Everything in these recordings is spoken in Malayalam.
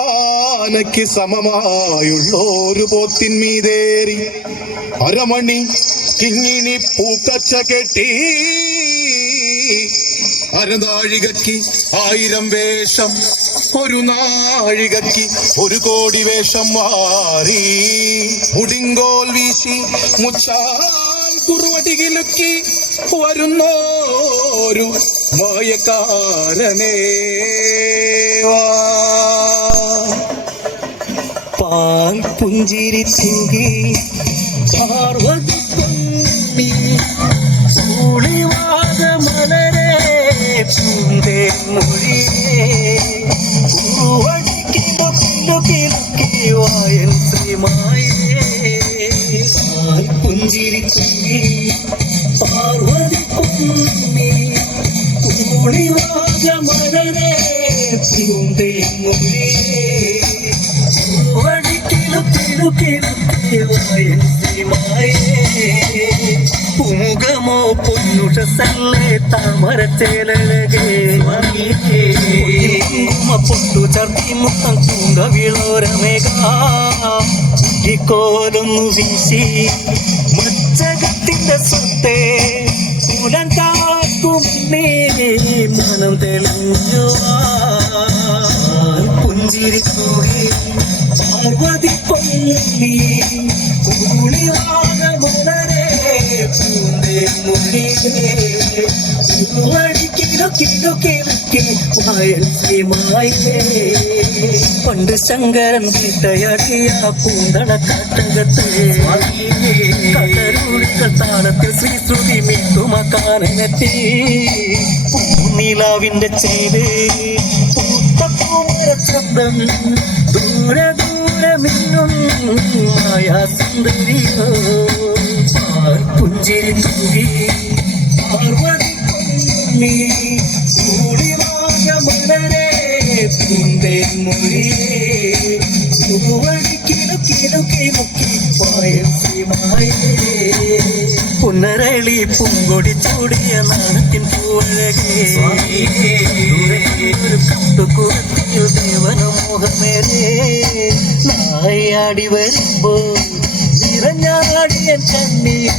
ആനയ്ക്ക് സമമായുള്ള ഒരു പോത്തിന്മീതേറി അരമണി കിങ്ങിണി പൂക്കച്ച കെട്ടി. അരനാഴികയ്ക്ക് ആയിരം വേഷം ഒരു നാഴികയ്ക്ക് ഒരു കോടി വേഷം മാറി മുടിങ്കോൽ വീശി മുച്ചാൽ കുറുവടികിലുക്കി വരുന്നോരു മായക്കാരനേ. പാൽ പുഞ്ചിരി തൂകി പാർവതി പൊന്നി കൂളിവാത മലരെ പൂന്തേ മൊഴിയേ പൂവടിക്കിലുക്കിലുക്കി വായൻ ശ്രീമായേ. പാൽ പുഞ്ചിരി തൂകി പാർവതി പൊന്നി കൂളിവാത മലരെ പൂന്തേ മൊഴിയേ പൂകമോ പൊന്നുഷസല്ലേ താമരച്ചേലഴകേ പൊട്ടു ചർത്തി മുത്തം ചൂണ്ട വിളോരമേകാലൊന്നു വീശി മച്ചകത്തിന്റെ സ്വത്തെ ഉടൻ കാക്കും നീ മനം തെളിഞ്ഞു പണ്ട് ശങ്കരൻ വീട്ടയടിയ പൂന്തള കാട്ടകത്തെ താളത്തിൽ ശ്രീശ്രുതി മീട്ടുമക്കാനെത്തി പൂനിലാവിന്റെ ചേര് പൂത്ത പൂമര ശബ്ദം ദൂരെ ദൂരെ മിന്നും മായാ സുന്ദരിയോ. പുഞ്ചിരി തൂകി പാർവതി പൊന്നി കൂടിവാക മലരെ പൂന്തേ മൊഴിയേ പുന്നരളി പൂങ്കൊടി ചൂടിയ നാണത്തിൻ പൂവഴകേ. ദേവന ദേവനമോഹമേരേ നായാടി വരുമ്പോ നിറഞ്ഞാടിയ കണ്ണീർ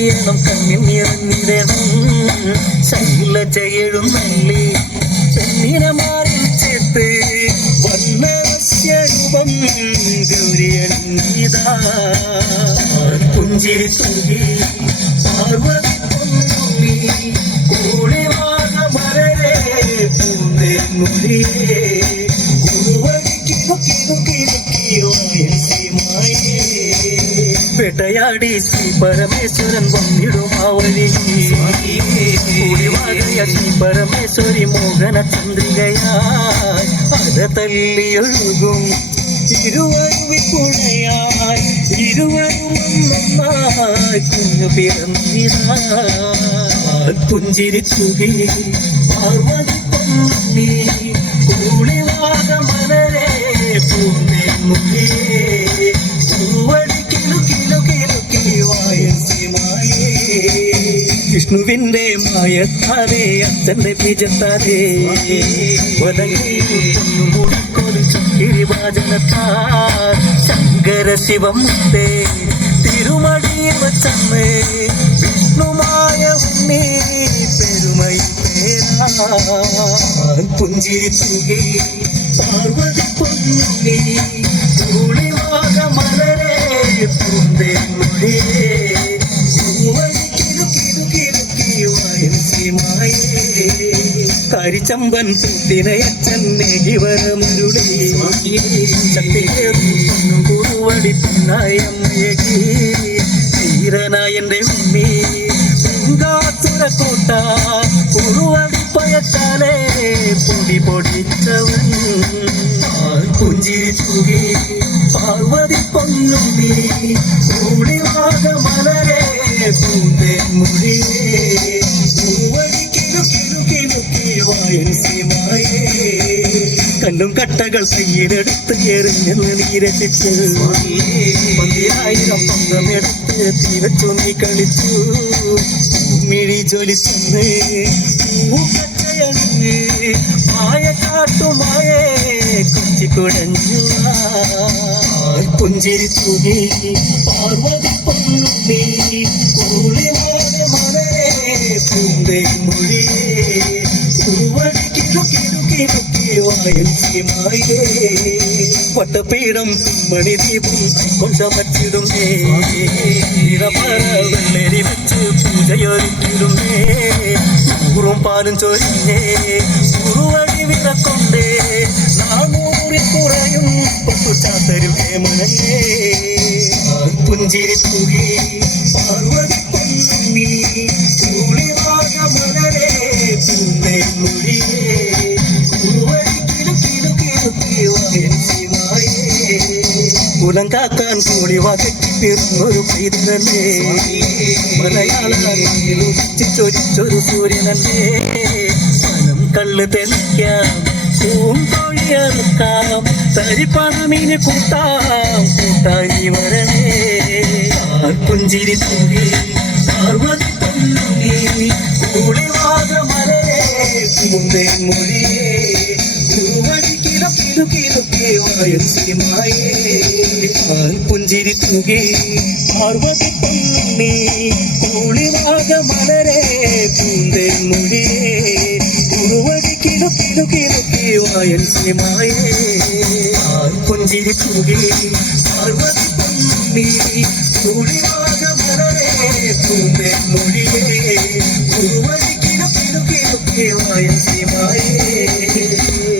കനിയണം കണ്ണിൽ നിറഞ്ഞിടണം. ശൈലജയെഴും നല്ലി പെണ്ണിനെ മാറി ചേർത്ത് വന്നരൂപം ഗൗരിയണിതാ പുഞ്ചിരി തൂകി പാർവതി പൊന്നി കൂളിവാക മലരെ പൂന്തേ മൊഴിയേ വേട്ടയാടി ശ്രീ പരമേശ്വരൻ വന്നിടും ആവലി കൂടിവാകയ ശ്രീ പരമേശ്വരി മോഹന ചന്ദ്രികയായി. അത തള്ളിയൊഴുകും ഇരുവരുവിപ്പുഴയായി ഇരുവരും ഒന്നൊന്നായി. കുഞ്ഞു പിറന്നിതാ പുഞ്ചിരി തുകി പാർവതി പൊന്നി. കൂളിവാക മലരെ പൂന്തേ മുടിയേ വിഷ്ണുവിന്റെ മായത്താതെ അച്ഛന്റെ ചുക്കിരിവാചനത്താൽ ശങ്കര ശിവമുത്തേ തിരുമടിയിൽ വച്ചമ്മേ. വിഷ്ണുമായ പെരുമൈ പേരാ പുഞ്ചിരി പാർവതി പൊന്നി കൂളിവാക മലരെ കരിച്ചമ്പൻ പുത്തിനയച്ചൻ നെകിവരമുരുളി കുറുവടി പിന്നായം ധീരനായന്റെ ഉമ്മി സുരക്കൂട്ട ഉറുവടിപ്പയത്താലേ പൊടി പൊടിച്ചവൻ. പുഞ്ചിരി തൂകി പാർവതി പൊന്നുണ്ണി. കൂടിവാക മലരെ പൂന്തേ മുടിയേ. കണ്ണും കട്ടകൾ കയ്യിലെടുത്ത് എറിഞ്ഞെന്ന് നീരസിച്ച് കളിച്ചു. മിഴി പൂക്കച്ചയണ് മായ കാട്ടുമായേ കൊഞ്ചി കുഴഞ്ഞു പുഞ്ചിരി തൂകി പാർവതി പൊന്നുണ്ണി കൂളിമാല മലരെ പൂന്തേ മൊഴിയേ. വട്ടപ്പീഠം മണി ദീപം കൊഞ്ചമച്ചിടുന്നേ നിറമറ വെള്ളരി വെച്ച് പൂജയൊരുക്കിടുന്നേ. ഊറും പാലും ചൊരിഞ്ഞേ. കുറുവടി വിറക്കൊണ്ടേ. നാനൂറിൽ കുറയും പൊട്ടുചാത്തരുമേ മനഞ്ഞേ പുഞ്ചിരി തുകേ കുലം കാക്കാൻ കൂടി വകറ്റി തീർന്നൊരു പൈതലേ മലയാള ചൊരിച്ചൊരു സൂര്യനല്ലേ മനം കള്ള് തെളിക്കാം പൂന്തോഴിയറുക്കാം തരിപ്പണമീന് കൂട്ടാം കൂട്ടായി വരണേ പുഞ്ചിരി തൂകി പാർവതി പൊന്നുണ്ണി കൂടി മലരെ പൂന്തേ മൊഴിയേ. പുഞ്ചിരി തുകി പാർവതി പൊന്നുണ്ണി കൂളിവാക മലരെ. പൂന്തേ മൊഴിയേ. ഉറുവടി കിലുക്കിലു കിലുക്കിവായൻ സിമായേ പുഞ്ചിരി തുകി പാർവതി പൊന്നുണ്ണി കൂളിവാക മലരെ. പൂന്തേ മൊഴിയേ. ഉറുവടി മുഖ്യമായ സീമായേ